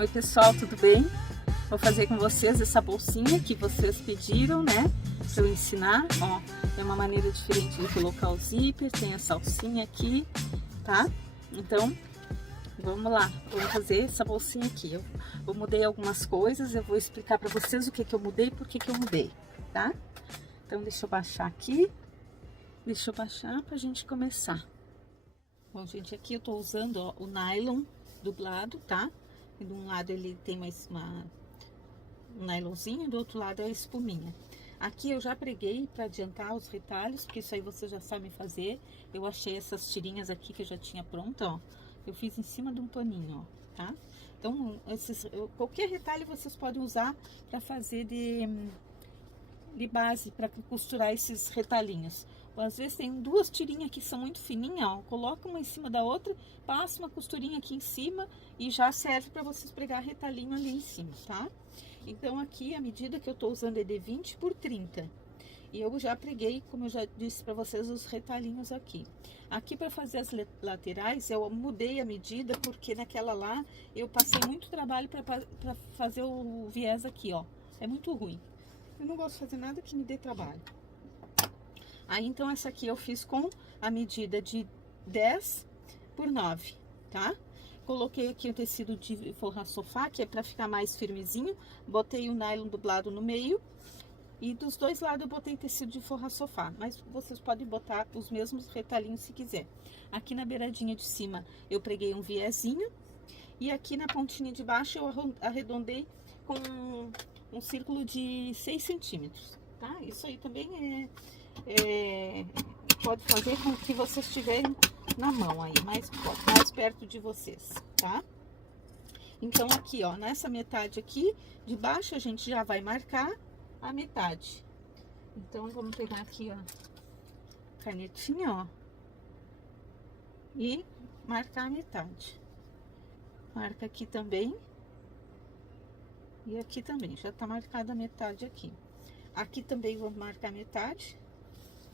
Oi pessoal, tudo bem? Vou fazer com vocês essa bolsinha que vocês pediram, né? Pra eu ensinar, ó, é uma maneira diferente de colocar o zíper, tem a salsinha aqui, tá? Então, vamos lá, vamos fazer essa bolsinha aqui. Eu mudei algumas coisas, eu vou explicar pra vocês o que que eu mudei e por que que eu mudei, tá? Então, deixa eu baixar aqui, deixa eu baixar pra gente começar. Bom, gente, aqui eu tô usando, ó, o nylon dublado, tá? E de um lado ele tem um nylonzinho, do outro lado é a espuminha. Aqui eu já preguei para adiantar os retalhos, porque isso aí você já sabe fazer. Eu achei essas tirinhas aqui que eu já tinha pronta, ó. Eu fiz em cima de um paninho, ó, tá? Então, qualquer retalho vocês podem usar para fazer de base, para costurar esses retalhinhos. Às vezes tem duas tirinhas que são muito fininhas, ó, coloca uma em cima da outra, passa uma costurinha aqui em cima e já serve para vocês pregar retalhinho ali em cima, tá? Então aqui a medida que eu tô usando é de 20 por 30. E eu já preguei, como eu já disse para vocês, os retalhinhos aqui. Aqui para fazer as laterais eu mudei a medida porque naquela lá eu passei muito trabalho para fazer o viés aqui, ó. É muito ruim. Eu não gosto de fazer nada que me dê trabalho. Aí, então, essa aqui eu fiz com a medida de 10 por 9, tá? Coloquei aqui o tecido de forrar sofá, que é pra ficar mais firmezinho. Botei o nylon dublado no meio. E dos dois lados eu botei tecido de forrar sofá. Mas vocês podem botar os mesmos retalhinhos se quiser. Aqui na beiradinha de cima eu preguei um viezinho. E aqui na pontinha de baixo eu arredondei com um círculo de 6 centímetros, tá? Isso aí também pode fazer com que vocês tiverem na mão aí, mais perto de vocês, tá? Então aqui, ó, nessa metade aqui de baixo a gente já vai marcar a metade. Então vamos pegar aqui, ó, canetinha, ó, e marcar a metade. Marca aqui também. E aqui também, já tá marcada a metade aqui. Aqui também vou marcar metade.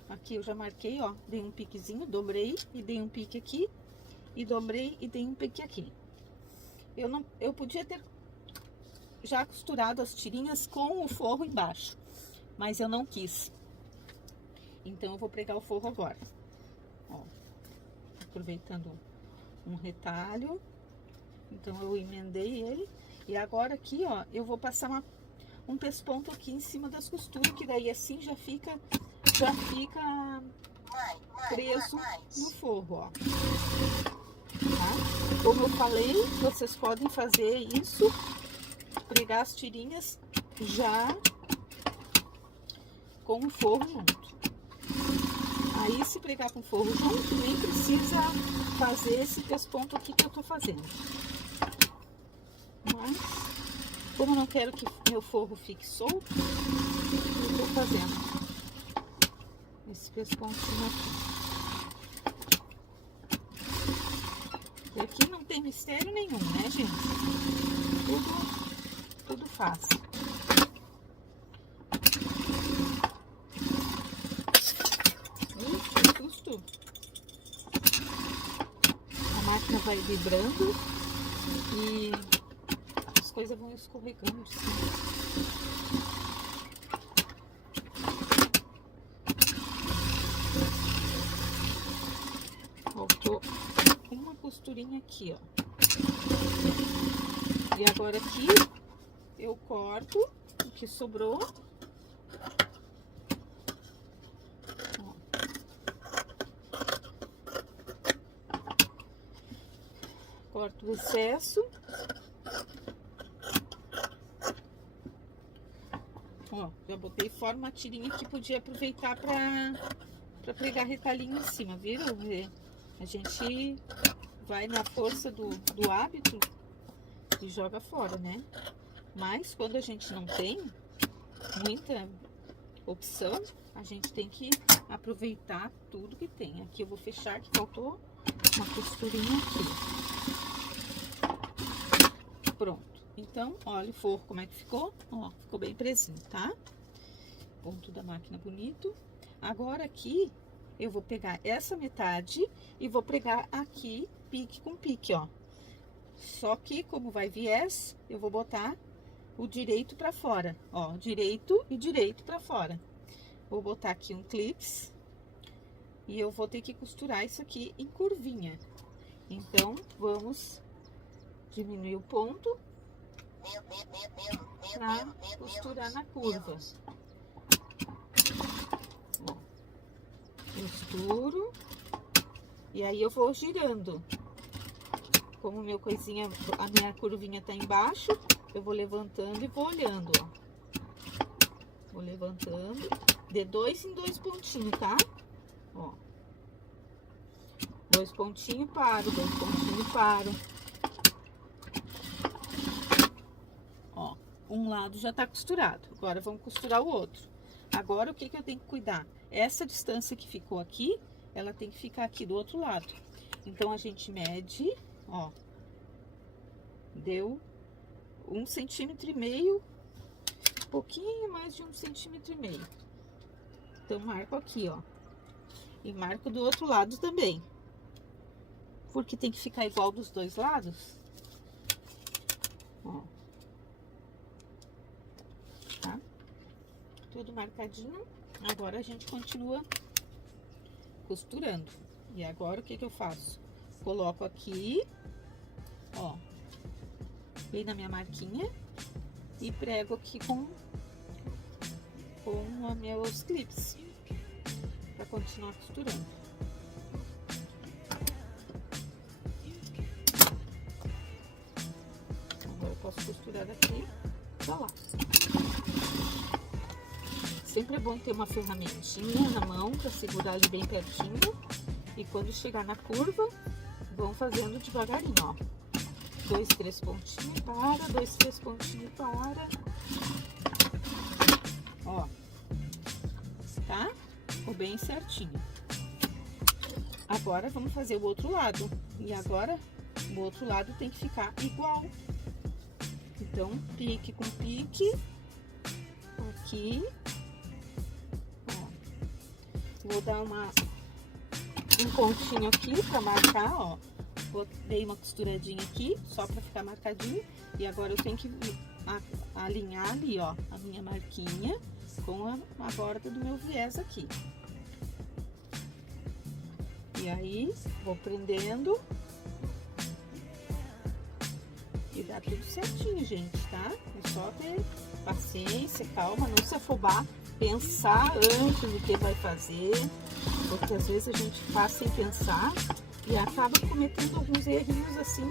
Aqui eu já marquei, ó, dei um piquezinho, dobrei e dei um pique aqui. E dobrei e dei um pique aqui. Eu podia ter já costurado as tirinhas com o forro embaixo, mas eu não quis. Então eu vou pregar o forro agora. Ó, aproveitando um retalho. Então eu emendei ele. E agora aqui, ó, eu vou passar um pesponto aqui em cima das costuras, que daí assim já fica preso no forro, ó. Tá? Como eu falei, vocês podem fazer isso, pregar as tirinhas já com o forro junto. Aí, se pregar com o forro junto, nem precisa fazer esse pesponto aqui que eu tô fazendo. Mas, como eu não quero que meu forro fique solto, eu tô fazendo esse pespontinho aqui. E aqui não tem mistério nenhum, né, gente? Tudo fácil. Que susto! A máquina vai vibrando e as coisas vão escorregando assim. Faltou uma costurinha aqui, ó. E agora aqui eu corto o que sobrou. Ó. Corto o excesso. Ó, já botei fora uma tirinha que podia aproveitar pra pregar retalhinho em cima, viram? A gente vai na força do hábito e joga fora, né? Mas quando a gente não tem muita opção, a gente tem que aproveitar tudo que tem. Aqui eu vou fechar, que faltou uma costurinha aqui. Pronto. Então, olha o forro como é que ficou. Ó, ficou bem presinho, tá? Ponto da máquina bonito. Agora aqui eu vou pegar essa metade e vou pregar aqui pique com pique, ó. Só que, como vai viés, eu vou botar o direito pra fora, ó, direito e direito pra fora. Vou botar aqui um clips e eu vou ter que costurar isso aqui em curvinha. Então, vamos diminuir o ponto pra costurar na curva. Ó, costuro e aí eu vou girando. Como meu coisinha, a minha curvinha tá embaixo, eu vou levantando e vou olhando, ó. Vou levantando, de 2 em 2 pontinhos, tá? Ó. 2 pontinhos, paro, 2 pontinhos, paro. Ó, um lado já tá costurado. Agora, vamos costurar o outro. Agora, o que que eu tenho que cuidar? Essa distância que ficou aqui, ela tem que ficar aqui do outro lado. Então, a gente mede, ó. Deu 1,5 cm, um pouquinho mais de 1,5 cm. Então, marco aqui, ó. E marco do outro lado também. Porque tem que ficar igual dos dois lados. Ó. Tá? Tudo marcadinho. Agora, a gente continua costurando. E agora, o que que eu faço? Coloco aqui, ó. Bem na minha marquinha. E prego aqui com os meus clips. Pra continuar costurando. Agora eu posso costurar daqui pra lá. Sempre é bom ter uma ferramentinha na mão pra segurar ali bem pertinho. E quando chegar na curva, vão fazendo devagarinho, ó. 2, 3 pontinhos, para, 2, 3 pontinhos, para. Ó. Tá? Ficou bem certinho. Agora, vamos fazer o outro lado. E agora, o outro lado tem que ficar igual. Então, pique com pique. Aqui. Ó. Vou dar um pontinho aqui pra marcar, ó. Dei uma costuradinha aqui, só pra ficar marcadinho. E agora eu tenho que alinhar ali, ó, a minha marquinha com a borda do meu viés aqui. E aí, vou prendendo. E dá tudo certinho, gente, tá? É só ter paciência, calma, não se afobar. Pensar antes do que vai fazer. Porque às vezes a gente faz sem pensar e acaba cometendo alguns errinhos assim,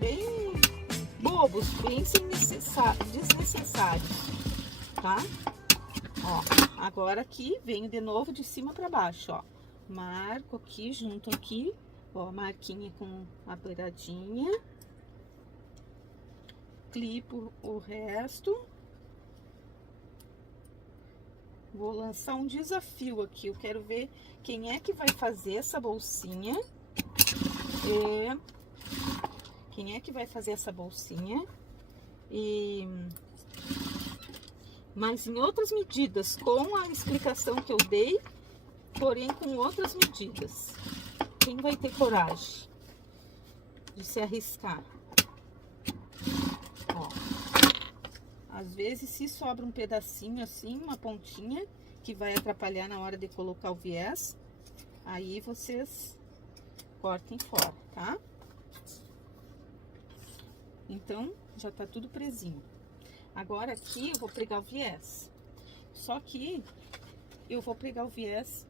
bem bobos, bem desnecessários, tá? Ó, agora aqui, venho de novo de cima pra baixo, ó. Marco aqui, junto aqui, ó, marquinha com a beiradinha. Clipo o resto. Vou lançar um desafio aqui, eu quero ver quem é que vai fazer essa bolsinha. Quem é que vai fazer essa bolsinha? Mas em outras medidas, com a explicação que eu dei, porém com outras medidas. Quem vai ter coragem de se arriscar? Ó. Às vezes, se sobra um pedacinho assim, uma pontinha, que vai atrapalhar na hora de colocar o viés, aí vocês cortem fora, tá? Então, já tá tudo presinho. Agora aqui eu vou pregar o viés. Só que eu vou pregar o viés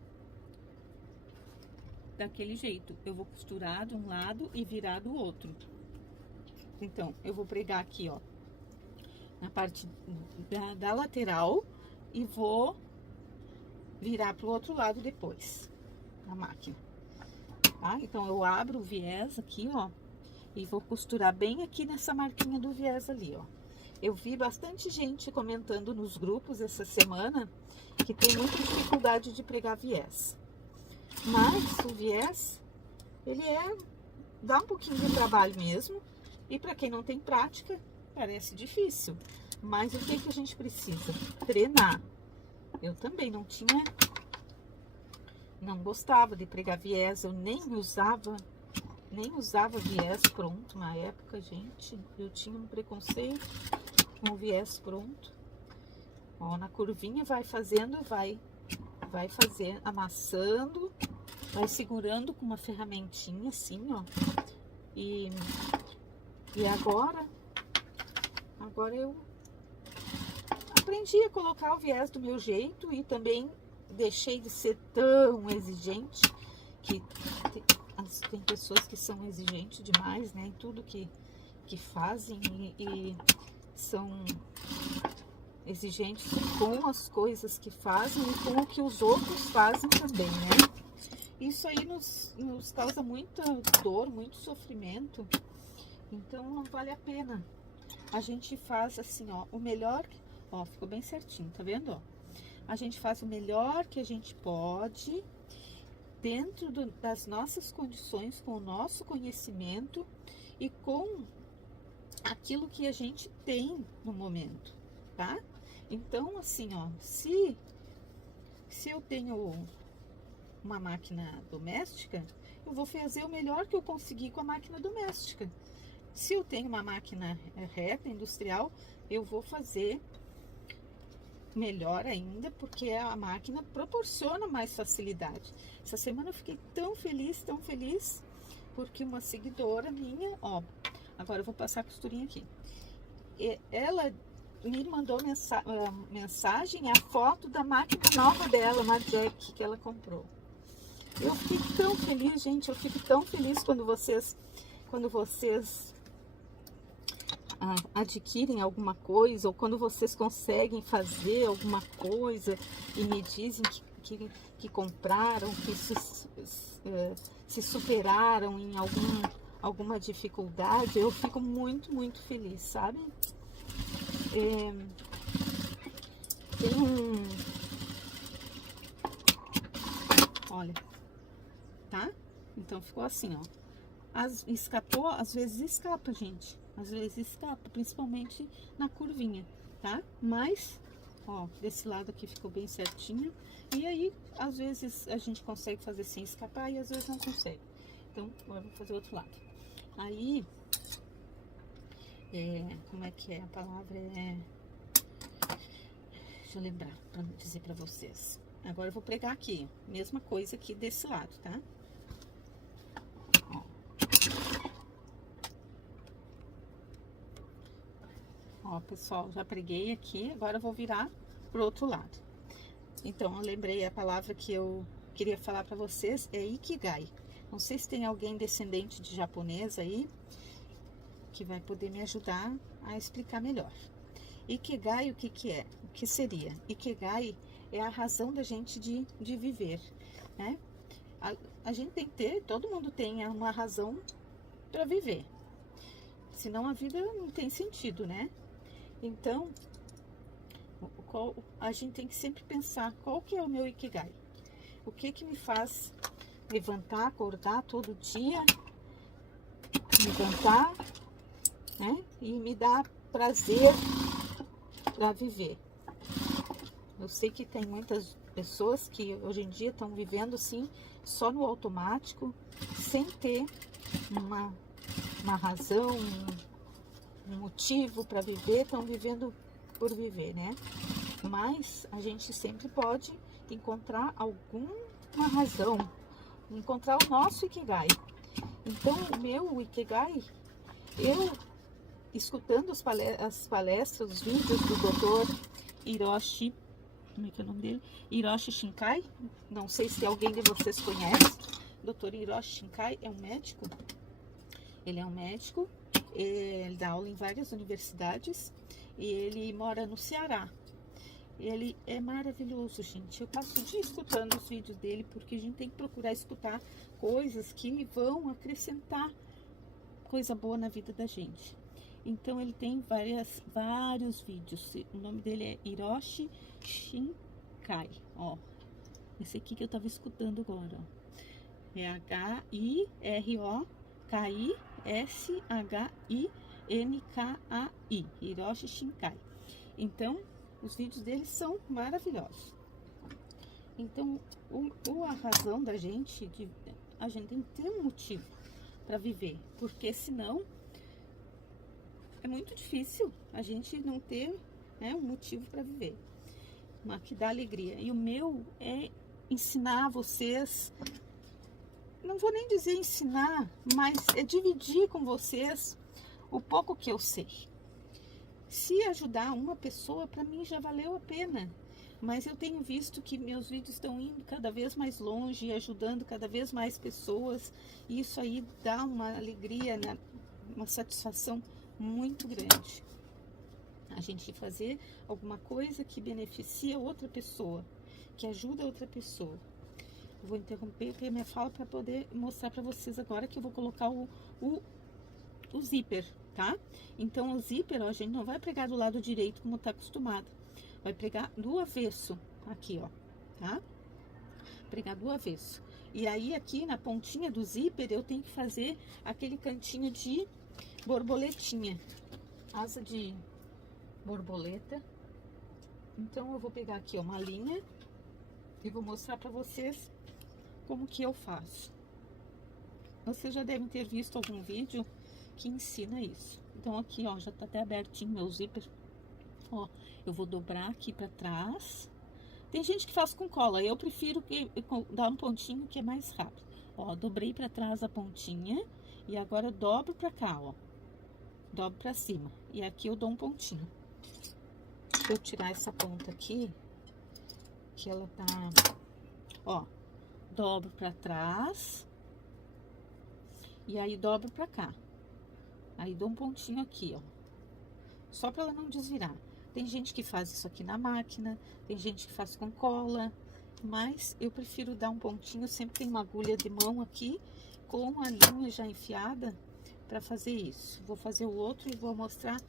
daquele jeito. Eu vou costurar de um lado e virar do outro. Então, eu vou pregar aqui, ó, na parte da lateral e vou virar pro outro lado depois, na máquina. Tá? Então, eu abro o viés aqui, ó, e vou costurar bem aqui nessa marquinha do viés ali, ó. Eu vi bastante gente comentando nos grupos essa semana que tem muita dificuldade de pregar viés. Mas o viés, ele dá um pouquinho de trabalho mesmo. E para quem não tem prática, parece difícil. Mas o que que a gente precisa? Treinar. Eu também não gostava de pregar viés, eu nem usava nem usava viés pronto na época, gente. Eu tinha um preconceito com o viés pronto. Ó, na curvinha vai fazendo, vai fazer, amassando, vai segurando com uma ferramentinha assim, ó. E agora eu aprendi a colocar o viés do meu jeito e também deixei de ser tão exigente, que tem pessoas que são exigentes demais, né, em tudo que fazem e são exigentes com as coisas que fazem e com o que os outros fazem também, né? Isso aí nos causa muita dor, muito sofrimento, então não vale a pena. A gente faz assim, ó, o melhor, ó, ficou bem certinho, tá vendo, ó? A gente faz o melhor que a gente pode, dentro das nossas condições, com o nosso conhecimento e com aquilo que a gente tem no momento, tá? Então, assim, ó, se eu tenho uma máquina doméstica, eu vou fazer o melhor que eu conseguir com a máquina doméstica. Se eu tenho uma máquina reta, industrial, eu vou fazer melhor ainda, porque a máquina proporciona mais facilidade. Essa semana eu fiquei tão feliz, porque uma seguidora minha, ó, agora eu vou passar a costurinha aqui. Ela me mandou mensagem, a foto da máquina nova dela, uma Jack, que ela comprou. Eu fiquei tão feliz, gente, eu fico tão feliz quando vocês adquirem alguma coisa, ou quando vocês conseguem fazer alguma coisa e me dizem que compraram, que se superaram em alguma dificuldade. Eu fico muito, muito feliz, sabe? Tem olha, tá? Então ficou assim, ó. Escapou, às vezes escapa, gente. Às vezes escapa, principalmente na curvinha, tá? Mas, ó, desse lado aqui ficou bem certinho. E aí, às vezes a gente consegue fazer sem escapar e às vezes não consegue. Então, agora eu vou fazer o outro lado. Aí, como é que é a palavra? Deixa eu lembrar pra dizer pra vocês. Agora eu vou pregar aqui, mesma coisa aqui desse lado, tá? Ó, pessoal, já preguei aqui, agora eu vou virar pro outro lado. Então, eu lembrei a palavra que eu queria falar para vocês, é Ikigai. Não sei se tem alguém descendente de japonês aí, que vai poder me ajudar a explicar melhor. Ikigai, o que é? O que seria? Ikigai é a razão da gente de viver, né? A gente tem que ter, todo mundo tem uma razão para viver. Senão a vida não tem sentido, né? Então, a gente tem que sempre pensar qual que é o meu Ikigai. O que me faz levantar, acordar todo dia, levantar, né? E me dá prazer para viver. Eu sei que tem muitas pessoas que hoje em dia estão vivendo assim, só no automático, sem ter uma razão, um motivo para viver, estão vivendo por viver, né? Mas a gente sempre pode encontrar alguma razão, encontrar o nosso Ikigai. Então, o meu Ikigai, eu escutando as palestras, os vídeos do Dr. Hiroshi, como é que é o nome dele? Hiroshi Shinkai, não sei se alguém de vocês conhece. Dr. Hiroshi Shinkai é um médico, ele é um médico, ele dá aula em várias universidades e ele mora no Ceará. Ele é maravilhoso, gente. Eu passo o dia escutando os vídeos dele, porque a gente tem que procurar escutar coisas que vão acrescentar coisa boa na vida da gente. Então ele tem vários vídeos. O nome dele é Hiroshi Shinkai, ó. Esse aqui que eu tava escutando agora, ó. É HIROKISHINKAI, Hiroshi Shinkai. Então, os vídeos dele são maravilhosos. Então, a razão da gente, a gente tem que ter um motivo. para viver, porque senão é muito difícil a gente não ter, né, um motivo para viver, uma que dá alegria. E o meu é ensinar vocês, não vou nem dizer ensinar, mas é dividir com vocês o pouco que eu sei. Se ajudar uma pessoa, para mim já valeu a pena. Mas eu tenho visto que meus vídeos estão indo cada vez mais longe, ajudando cada vez mais pessoas. E isso aí dá uma alegria, né? Uma satisfação muito grande. A gente fazer alguma coisa que beneficia outra pessoa, que ajuda outra pessoa. Eu vou interromper a minha fala para poder mostrar para vocês agora que eu vou colocar o zíper, tá? Então o zíper, ó, a gente não vai pregar do lado direito como tá acostumado. Vai pregar do avesso, aqui, ó, tá? Pregar do avesso. E aí, aqui na pontinha do zíper, eu tenho que fazer aquele cantinho de borboletinha. Asa de borboleta. Então, eu vou pegar aqui, ó, uma linha e vou mostrar pra vocês como que eu faço. Vocês já devem ter visto algum vídeo que ensina isso. Então, aqui, ó, já tá até abertinho meu zíper. Ó, eu vou dobrar aqui pra trás. Tem gente que faz com cola, eu prefiro dar um pontinho que é mais rápido. Ó, dobrei pra trás a pontinha e agora eu dobro pra cá, ó. Dobro pra cima. E aqui eu dou um pontinho. Deixa eu tirar essa ponta aqui, que ela tá... Ó, dobro pra trás e aí dobro pra cá. Aí dou um pontinho aqui, ó. Só pra ela não desvirar. Tem gente que faz isso aqui na máquina, tem gente que faz com cola, mas eu prefiro dar um pontinho, sempre tem uma agulha de mão aqui, com a linha já enfiada, para fazer isso. Vou fazer o outro e vou mostrar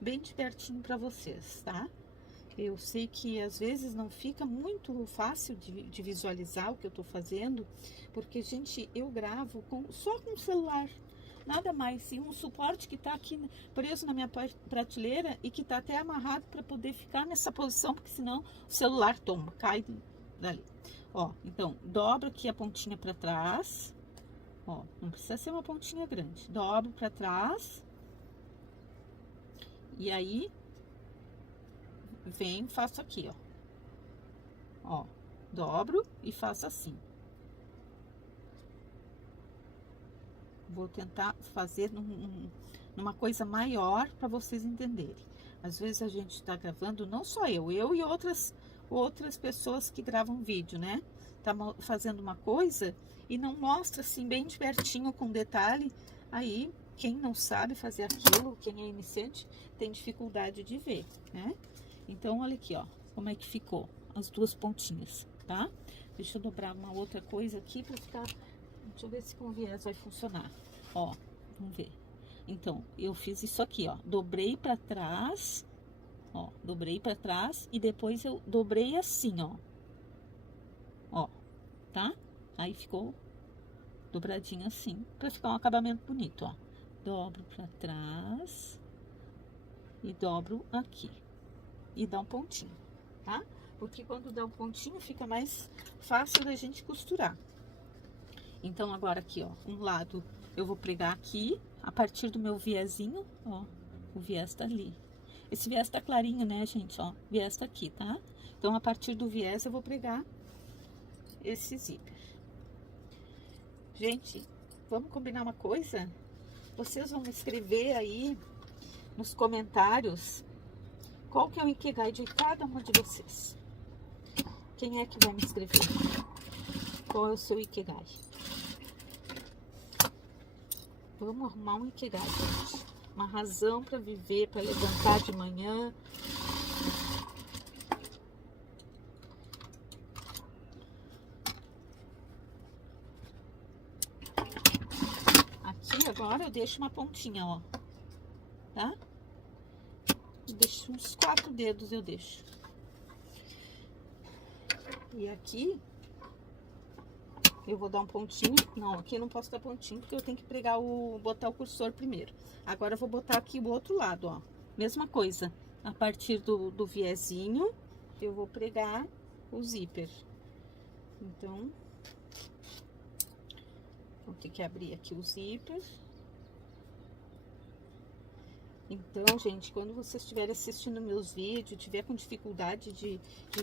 bem de pertinho para vocês, tá? Eu sei que às vezes não fica muito fácil de visualizar o que eu tô fazendo, porque, gente, eu gravo só com o celular. Nada mais, e um suporte que tá aqui preso na minha prateleira e que tá até amarrado para poder ficar nessa posição, porque senão o celular tomba, cai dali. Ó, então, dobro aqui a pontinha para trás. Ó, não precisa ser uma pontinha grande. Dobro para trás. E aí, venho, faço aqui, ó. Ó, dobro e faço assim. Vou tentar fazer numa coisa maior para vocês entenderem. Às vezes a gente está gravando, não só eu e outras pessoas que gravam vídeo, né? Tá fazendo uma coisa e não mostra assim bem de pertinho com detalhe. Aí quem não sabe fazer aquilo, quem é iniciante, tem dificuldade de ver, né? Então olha aqui, ó, como é que ficou as duas pontinhas, tá? Deixa eu dobrar uma outra coisa aqui para ficar... Deixa eu ver se com viés vai funcionar. Ó, vamos ver. Então, eu fiz isso aqui, ó. Dobrei pra trás. Ó, dobrei pra trás. E depois eu dobrei assim, ó. Ó, tá? Aí ficou dobradinho assim. Pra ficar um acabamento bonito, ó. Dobro pra trás. E dobro aqui. E dá um pontinho, tá? Porque quando dá um pontinho, fica mais fácil da gente costurar. Então, agora aqui, ó, um lado eu vou pregar aqui, a partir do meu viezinho, ó, o viés tá ali. Esse viés tá clarinho, né, gente, ó, o viés tá aqui, tá? Então, a partir do viés eu vou pregar esse zíper. Gente, vamos combinar uma coisa? Vocês vão me escrever aí nos comentários qual que é o Ikigai de cada uma de vocês. Quem é que vai me escrever? Qual é o seu Ikigai? Vamos arrumar um Ikigai, gente. Uma razão para viver, para levantar de manhã. Aqui agora eu deixo uma pontinha, ó. Tá? Eu deixo uns 4 dedos, eu deixo. E aqui... eu vou dar um pontinho. Não, aqui eu não posso dar pontinho, porque eu tenho que pregar botar o cursor primeiro. Agora eu vou botar aqui o outro lado, ó. Mesma coisa. A partir do viezinho, eu vou pregar o zíper. Então, Vou ter que abrir aqui o zíper. Então, gente, quando vocês estiverem assistindo meus vídeos, tiver com dificuldade de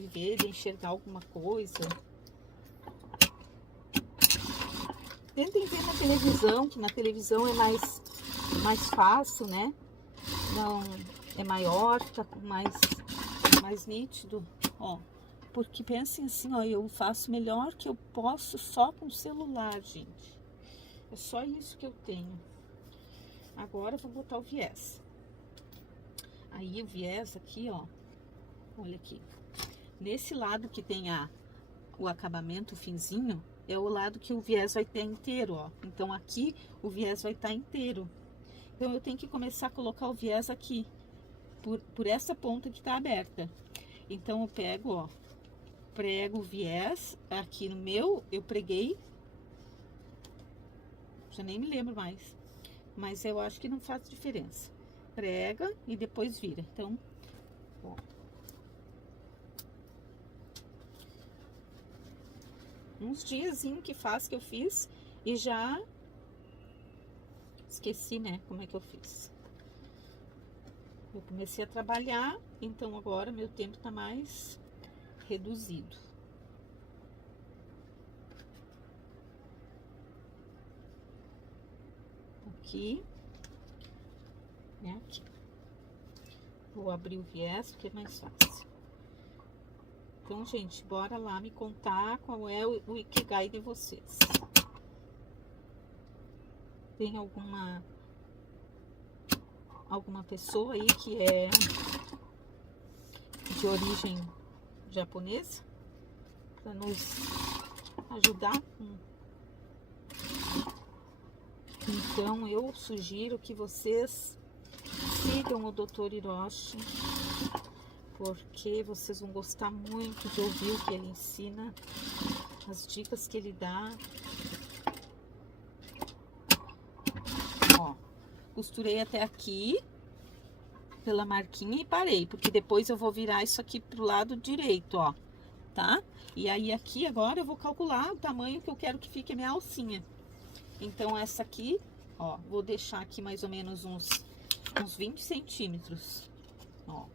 ver, de enxergar alguma coisa, tentem ver na televisão, que na televisão é mais fácil, né? Não é maior, fica mais nítido, ó. Porque pensem assim, ó, eu faço melhor que eu posso só com o celular, gente. É só isso que eu tenho. Agora eu vou botar o viés. Aí o viés aqui, ó, olha aqui. Nesse lado que tem o acabamento finzinho, é o lado que o viés vai ter inteiro, ó. Então aqui o viés vai estar inteiro. Então eu tenho que começar a colocar o viés aqui, por essa ponta que tá aberta. Então eu pego, ó, prego o viés aqui no meu, eu preguei, já nem me lembro mais, mas eu acho que não faz diferença. Prega e depois vira. Então, ó, uns diazinho que faz que eu fiz e já esqueci, né, como é que eu fiz. Eu comecei a trabalhar, então agora meu tempo tá mais reduzido. Aqui, né, aqui. Vou abrir o viés, porque é mais fácil. Então, gente, bora lá me contar qual é o Ikigai de vocês. Tem alguma pessoa aí que é de origem japonesa para nos ajudar? Então eu sugiro que vocês sigam o Dr. Hiroshi, porque vocês vão gostar muito de ouvir o que ele ensina, as dicas que ele dá. Ó, costurei até aqui pela marquinha e parei, porque depois eu vou virar isso aqui pro lado direito, ó, tá? E aí aqui agora eu vou calcular o tamanho que eu quero que fique a minha alcinha. Então essa aqui, ó, vou deixar aqui mais ou menos uns 20 centímetros, ó,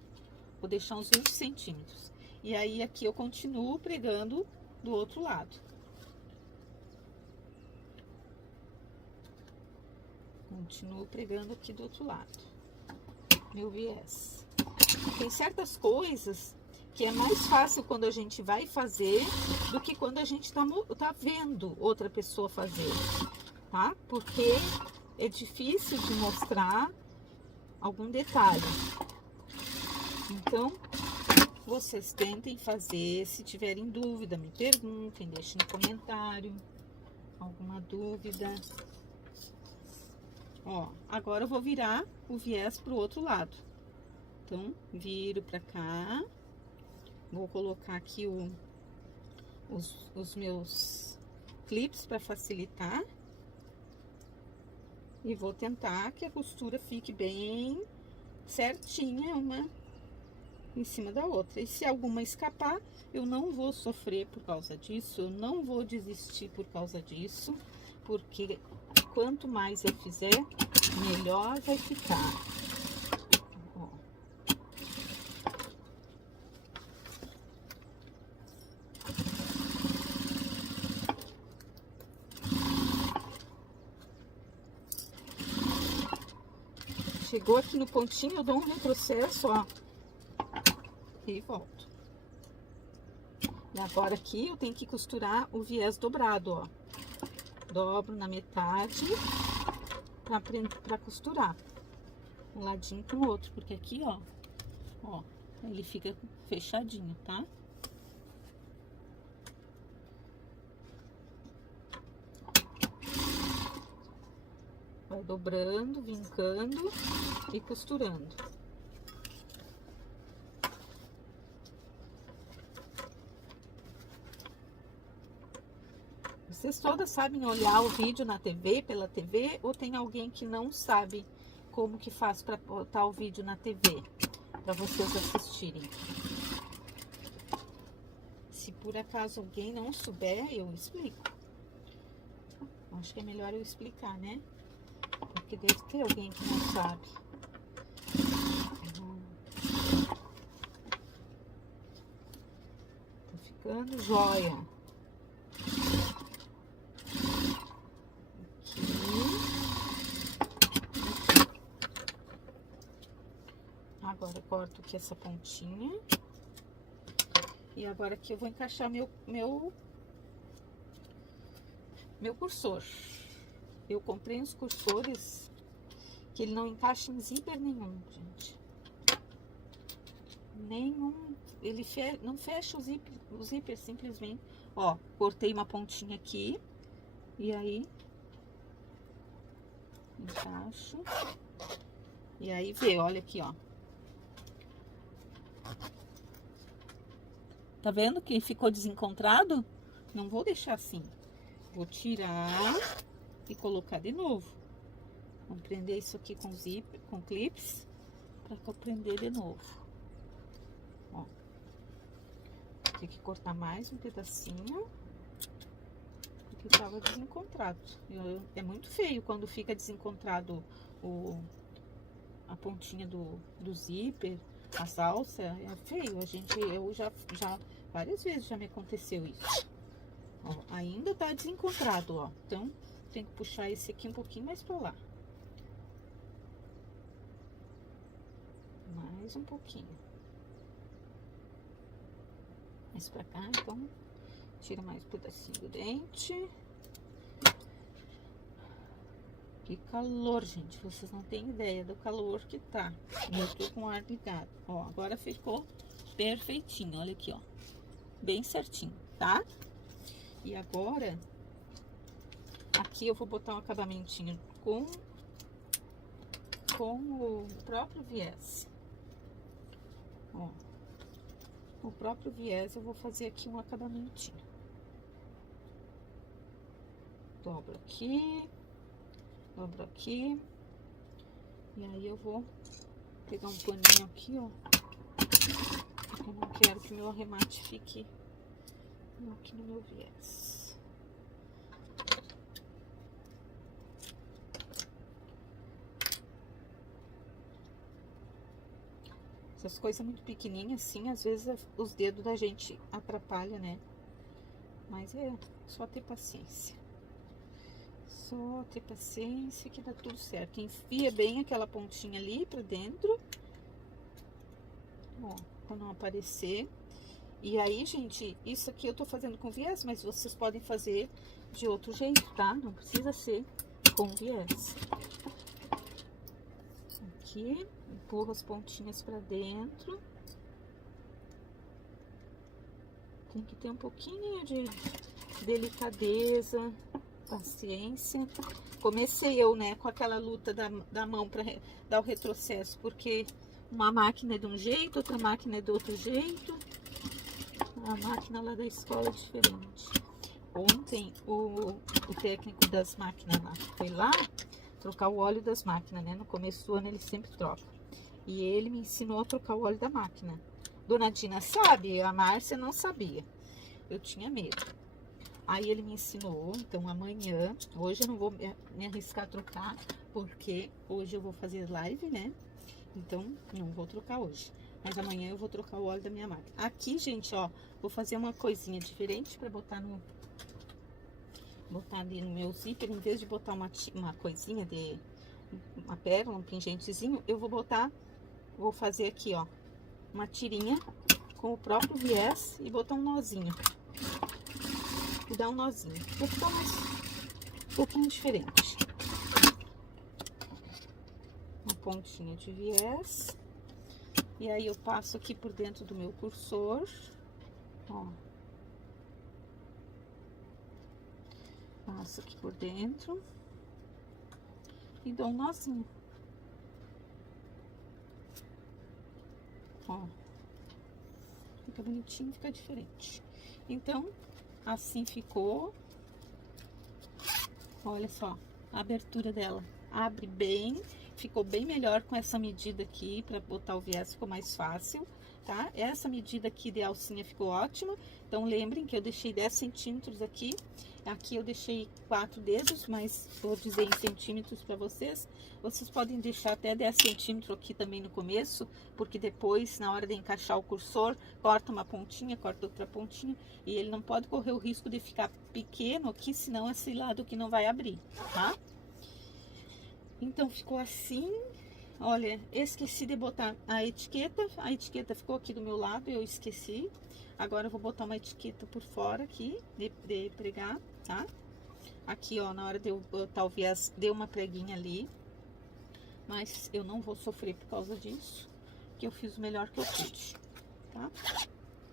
vou deixar uns 20 centímetros. E aí aqui eu continuo pregando do outro lado. Continuo pregando aqui do outro lado, meu viés. Tem certas coisas que é mais fácil quando a gente vai fazer do que quando a gente tá vendo outra pessoa fazer, tá? Porque é difícil de mostrar algum detalhe. Então, vocês tentem fazer. Se tiverem dúvida, me perguntem, deixem no comentário alguma dúvida. Ó, agora eu vou virar o viés pro outro lado. Então, viro pra cá. Vou colocar aqui os meus clips para facilitar. E vou tentar que a costura fique bem certinha, uma em cima da outra. E se alguma escapar, eu não vou sofrer por causa disso, eu não vou desistir por causa disso, porque quanto mais eu fizer, melhor vai ficar. Ó. Chegou aqui no pontinho, eu dou um retrocesso, ó, e volto. E agora aqui eu tenho que costurar o viés dobrado, ó. Dobro na metade pra costurar um ladinho com o outro, porque aqui, ó, ele fica fechadinho, tá? Vai dobrando, vincando e costurando. Vocês todas sabem olhar o vídeo na TV, pela TV, ou tem alguém que não sabe como que faz para botar o vídeo na TV, para vocês assistirem? Se por acaso alguém não souber, eu explico. Acho que é melhor eu explicar, né? Porque deve ter alguém que não sabe. Tá ficando jóia. Agora eu corto aqui essa pontinha. E agora aqui eu vou encaixar meu cursor. Eu comprei uns cursores que ele não encaixa em zíper nenhum, gente. Nenhum. Ele não fecha o zíper simplesmente. Ó, cortei uma pontinha aqui. E aí encaixo. E aí vê, olha aqui, ó. Tá vendo que ficou desencontrado? Não vou deixar assim. Vou tirar e colocar de novo. Vou prender isso aqui com zíper, com clips, para eu prender de novo. Ó. Tem que cortar mais um pedacinho, porque tava desencontrado. É muito feio quando fica desencontrado a pontinha do zíper, as alças, é feio. Eu já várias vezes já me aconteceu isso. Ó, ainda tá desencontrado, ó. Então, tem que puxar esse aqui um pouquinho mais pra lá. Mais um pouquinho. Mais pra cá, então, tira mais um pedacinho do dente. Que calor, gente. Vocês não têm ideia do calor que tá. Eu tô com o ar ligado. Ó, agora ficou perfeitinho. Olha aqui, ó. Bem certinho, tá? E agora, aqui eu vou botar um acabamentinho com o próprio viés. Ó, o próprio viés eu vou fazer aqui um acabamentinho. Dobro aqui. Dobro aqui. E aí eu vou pegar um paninho aqui, ó. Porque eu não quero que meu arremate fique aqui no meu viés. Essas coisas muito pequenininhas assim, às vezes os dedos da gente atrapalham, né? Mas é só ter paciência. Só ter paciência que dá tudo certo. Enfia bem aquela pontinha ali pra dentro. Ó, pra não aparecer. E aí, gente, isso aqui eu tô fazendo com viés, mas vocês podem fazer de outro jeito, tá? Não precisa ser com viés. Aqui, empurro as pontinhas pra dentro. Tem que ter um pouquinho de delicadeza, paciência. Comecei eu, né, com aquela luta da mão pra dar o retrocesso, porque uma máquina é de um jeito, outra máquina é de outro jeito. A máquina lá da escola é diferente. Ontem, o técnico das máquinas lá foi lá trocar o óleo das máquinas, né? No começo do ano ele sempre troca. E ele me ensinou a trocar o óleo da máquina. Dona Dina sabe, a Márcia não sabia. Eu tinha medo. Aí ele me ensinou, então amanhã, hoje eu não vou me arriscar a trocar, porque hoje eu vou fazer live, né? Então, não vou trocar hoje. Mas amanhã eu vou trocar o óleo da minha máquina. Aqui, gente, ó, vou fazer uma coisinha diferente pra botar ali no meu zíper. Em vez de botar uma coisinha de uma pérola, um pingentezinho, eu vou fazer aqui, ó, uma tirinha com o próprio viés e botar um nozinho. E dar um nozinho. Vou ficar um pouquinho diferente. Uma pontinha de viés. E aí eu passo aqui por dentro do meu cursor, ó. Passo aqui por dentro e dou um nozinho. Ó. Fica bonitinho, fica diferente. Então, assim ficou. Olha só, a abertura dela. Abre bem. Ficou bem melhor com essa medida aqui, para botar o viés ficou mais fácil, tá? Essa medida aqui de alcinha ficou ótima. Então lembrem que eu deixei 10 centímetros aqui. Aqui eu deixei 4 dedos, mas vou dizer em centímetros para vocês. Vocês podem deixar até 10 centímetros aqui também no começo, porque depois, na hora de encaixar o cursor, corta uma pontinha, corta outra pontinha, e ele não pode correr o risco de ficar pequeno aqui, senão esse lado aqui não vai abrir, tá? Então ficou assim. Olha, esqueci de botar a etiqueta ficou aqui do meu lado, eu esqueci. Agora eu vou botar uma etiqueta por fora aqui, de pregar, tá? Aqui, ó, na hora de eu botar o viés, deu uma preguinha ali. Mas eu não vou sofrer por causa disso, que eu fiz o melhor que eu pude, tá?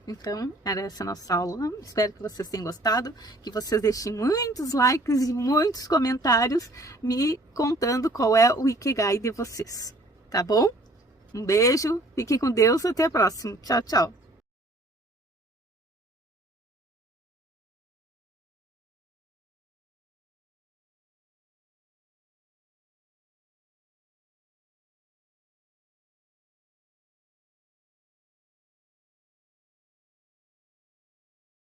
Então, era essa nossa aula. Espero que vocês tenham gostado, que vocês deixem muitos likes e muitos comentários me contando qual é o Ikigai de vocês, tá bom? Um beijo, fiquem com Deus, até a próxima. Tchau, tchau.